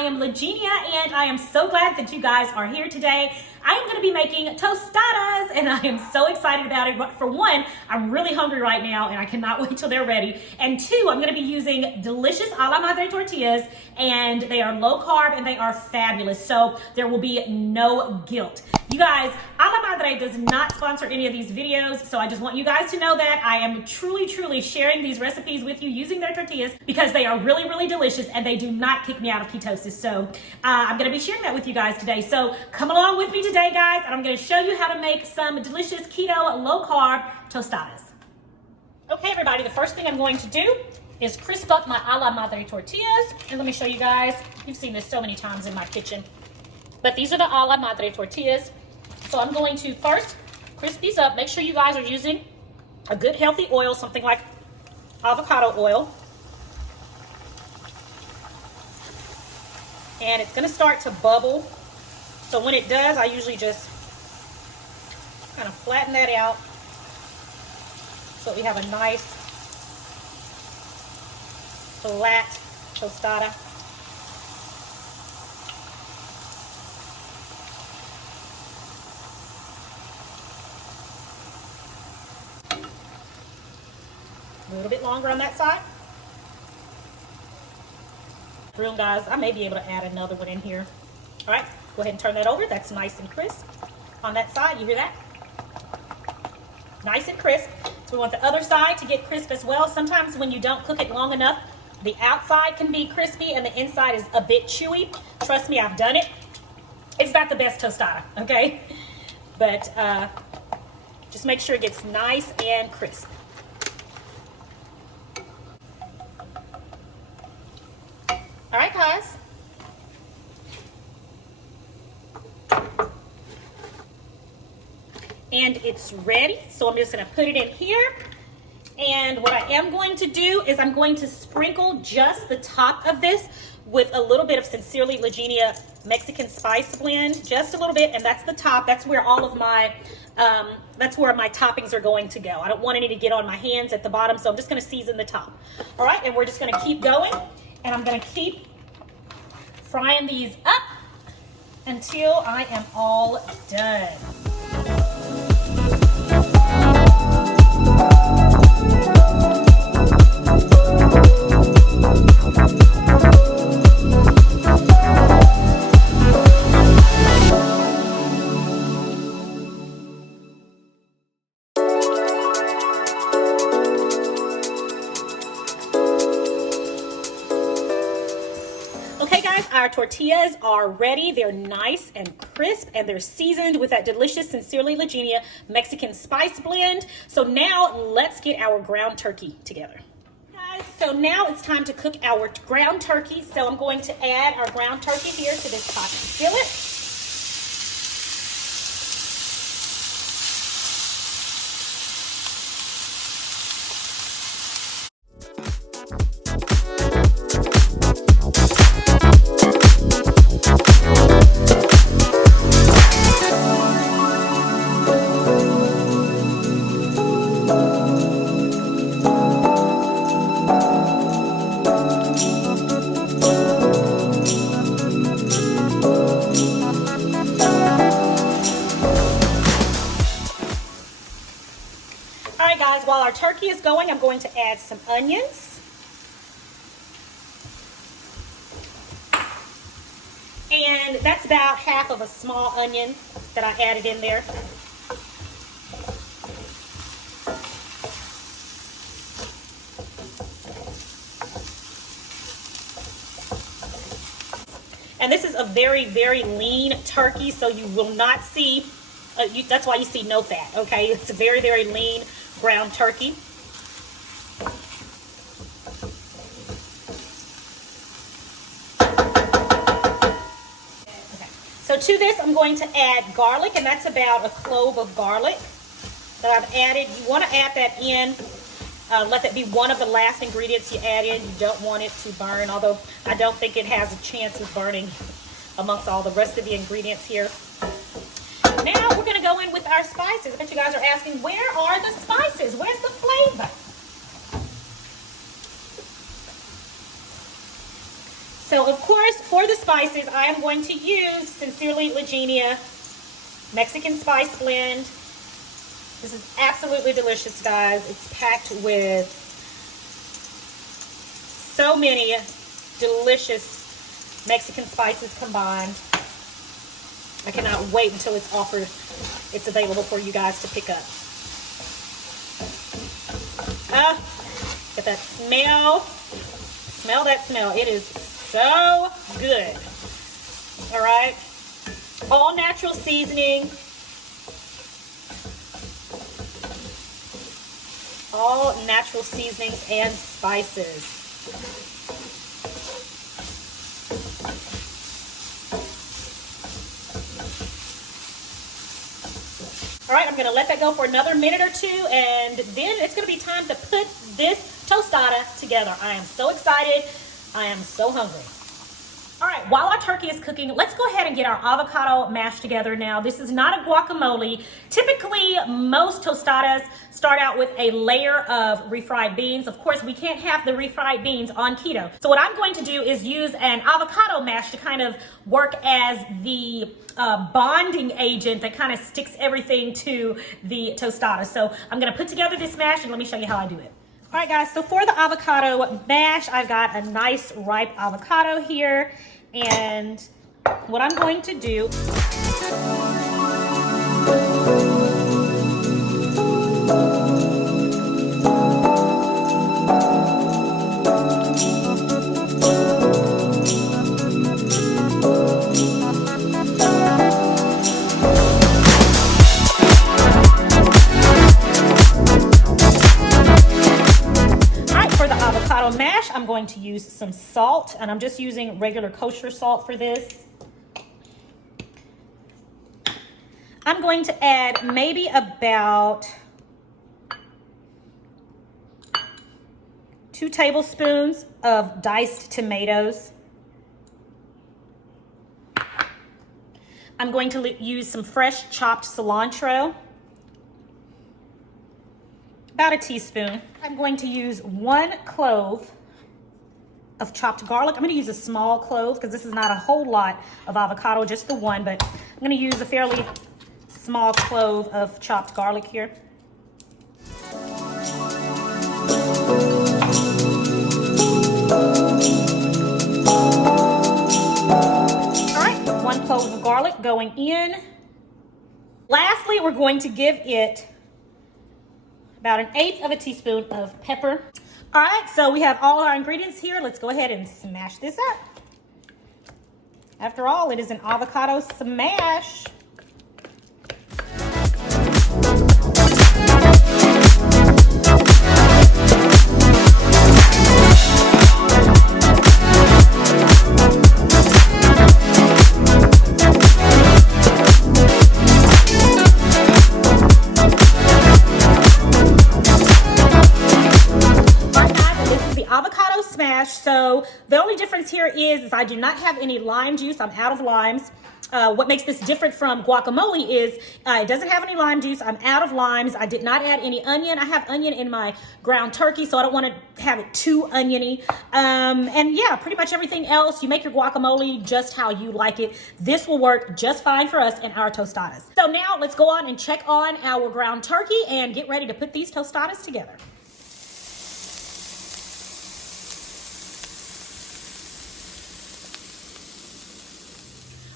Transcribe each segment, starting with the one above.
I am Legenia, and I am so glad that you guys are here today. I am going to be making tostadas, and I am so excited about it. But for one, I'm really hungry right now, and I cannot wait till they're ready. And two, I'm going to be using delicious Ala Madre Tortillas, and they are low carb, and they are fabulous. So there will be no guilt. You guys, Ala Madre does not sponsor any of these videos, so I just want you guys to know that I am truly sharing these recipes with you using their tortillas because they are really delicious, and they do not kick me out of ketosis. So I'm going to be sharing that with you guys today. So come along with me today, guys, and I'm going to show you how to make some delicious keto low carb tostadas. Okay, everybody, the first thing I'm going to do is crisp up my Ala Madre tortillas. And let me show you guys. You've seen this so many times in my kitchen. But these are the Ala Madre tortillas. So I'm going to first crisp these up. Make sure you guys are using a good healthy oil, something like avocado oil. And it's going to start to bubble. So when it does, I usually just kind of flatten that out so we have a nice flat tostada. A little bit longer on that side. Real guys, I may be able to add another one in here. All right, go ahead and turn that over. That's nice and crisp on that side. You hear that? Nice and crisp. So we want the other side to get crisp as well. Sometimes when you don't cook it long enough, the outside can be crispy and the inside is a bit chewy. Trust me, I've done it. It's not the best tostada, okay? But just make sure it gets nice and crisp. All right, guys. And it's ready, so I'm just gonna put it in here. And what I am going to do is I'm going to sprinkle just the top of this with a little bit of Sincerely Legenia Mexican spice blend, just a little bit, and that's the top. That's where all of my, that's where my toppings are going to go. I don't want any to get on my hands at the bottom, so I'm just gonna season the top. All right, and we're just gonna keep going, and I'm gonna keep frying these up until I am all done. Okay, guys, our tortillas are ready. They're nice and crisp, and they're seasoned with that delicious Sincerely Legenia Mexican spice blend. So now let's get our ground turkey together. Guys, so now it's time to cook our ground turkey. So I'm going to add our ground turkey here to this hot skillet. Guys, while our turkey is going, I'm going to add some onions. And that's about half of a small onion that I added in there. And this is a very lean turkey, so you will not see, that's why you see no fat, okay? It's a very lean ground turkey. Okay. So to this, I'm going to add garlic, and that's about a clove of garlic that I've added. You want to add that in. Let that be one of the last ingredients you add in. You don't want it to burn, although I don't think it has a chance of burning amongst all the rest of the ingredients here. Now we're going to go in with our spices. I bet you guys are asking, where are the spices? Where's the flavor? So of course, for the spices, I am going to use Sincerely Legenia Mexican Spice Blend. This is absolutely delicious, guys. It's packed with so many delicious Mexican spices combined. I cannot wait until it's available for you guys to pick up. Get that smell. Smell that smell. It is so good. All right. All natural seasoning. All natural seasonings and spices. All right, I'm going to let that go for another minute or two, and then it's going to be time to put this tostada together. I am so excited. I am so hungry. All right, while our turkey is cooking, let's go ahead and get our avocado mash together now. This is not a guacamole. Typically, most tostadas start out with a layer of refried beans. Of course, we can't have the refried beans on keto. So what I'm going to do is use an avocado mash to kind of work as the bonding agent that kind of sticks everything to the tostada. So I'm gonna put together this mash and let me show you how I do it. All right, guys, so for the avocado mash, I've got a nice ripe avocado here. And what I'm going to do, mash, I'm going to use some salt, and I'm just using regular kosher salt for this. I'm going to add maybe about 2 tablespoons of diced tomatoes. I'm going to use some fresh chopped cilantro. About a teaspoon. I'm going to use 1 clove of chopped garlic. I'm going to use a small clove because this is not a whole lot of avocado, just the one, but I'm going to use a fairly small clove of chopped garlic here. All right, 1 clove of garlic going in. Lastly, we're going to give it about 1/8 of a teaspoon of pepper. All right, so we have all our ingredients here. Let's go ahead and smash this up. After all, it is an avocado smash. So the only difference here is I do not have any lime juice. I'm out of limes. What makes this different from guacamole is it doesn't have any lime juice. I'm out of limes. I did not add any onion. I have onion in my ground turkey, so I don't want to have it too oniony. And yeah, pretty much everything else, you make your guacamole just how you like it. This will work just fine for us in our tostadas. So now let's go on and check on our ground turkey and get ready to put these tostadas together.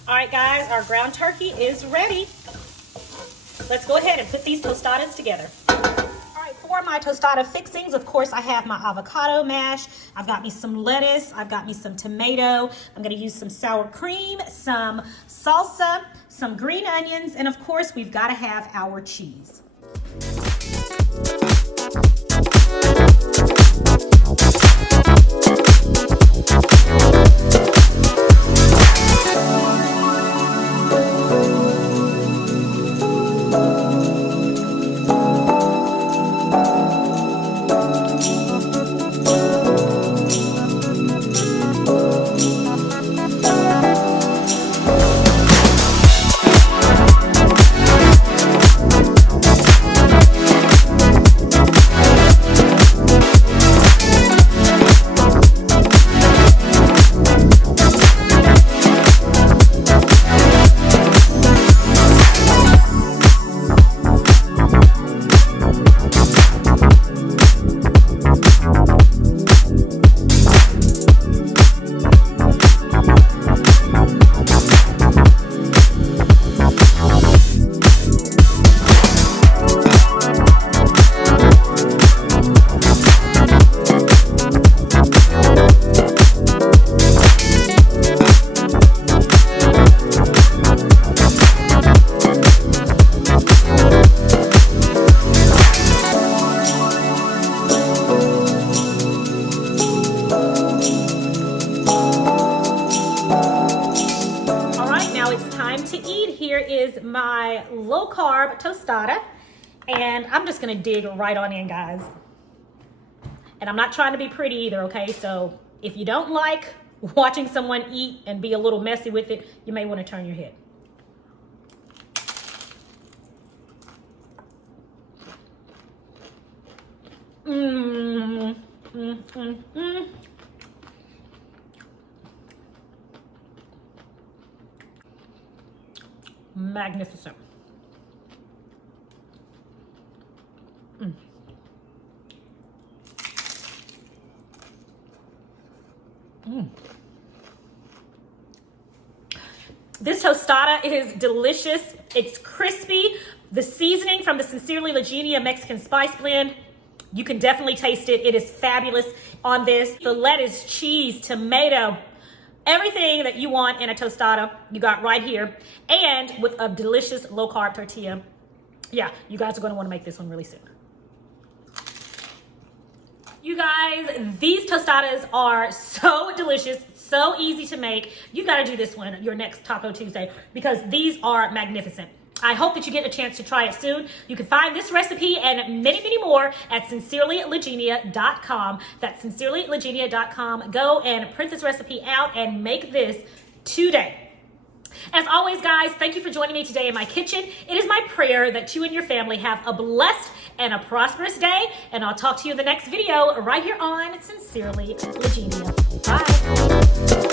All right, guys, our ground turkey is ready. Let's go ahead and put these tostadas together. All right, for my tostada fixings, of course, I have my avocado mash. I've got me some lettuce. I've got me some tomato. I'm gonna use some sour cream, some salsa, some green onions, and of course, we've gotta have our cheese. low carb tostada. And I'm just gonna dig right on in, guys. And I'm not trying to be pretty either, okay? So if you don't like watching someone eat and be a little messy with it, you may want to turn your head. Magnificent. This tostada is delicious. It's crispy. The seasoning from the Sincerely Legenia Mexican spice blend, you can definitely taste it. It is fabulous on this. The lettuce, cheese, tomato, everything that you want in a tostada, you got right here. And with a delicious low carb tortilla. Yeah, you guys are gonna wanna make this one really soon. You guys, these tostadas are so delicious, so easy to make. You gotta do this one your next Taco Tuesday because these are magnificent. I hope that you get a chance to try it soon. You can find this recipe and many, many more at sincerelylegenia.com. That's sincerelylegenia.com. Go and print this recipe out and make this today. As always, guys, thank you for joining me today in my kitchen. It is my prayer that you and your family have a blessed and a prosperous day, and I'll talk to you in the next video right here on Sincerely Legenia. Bye.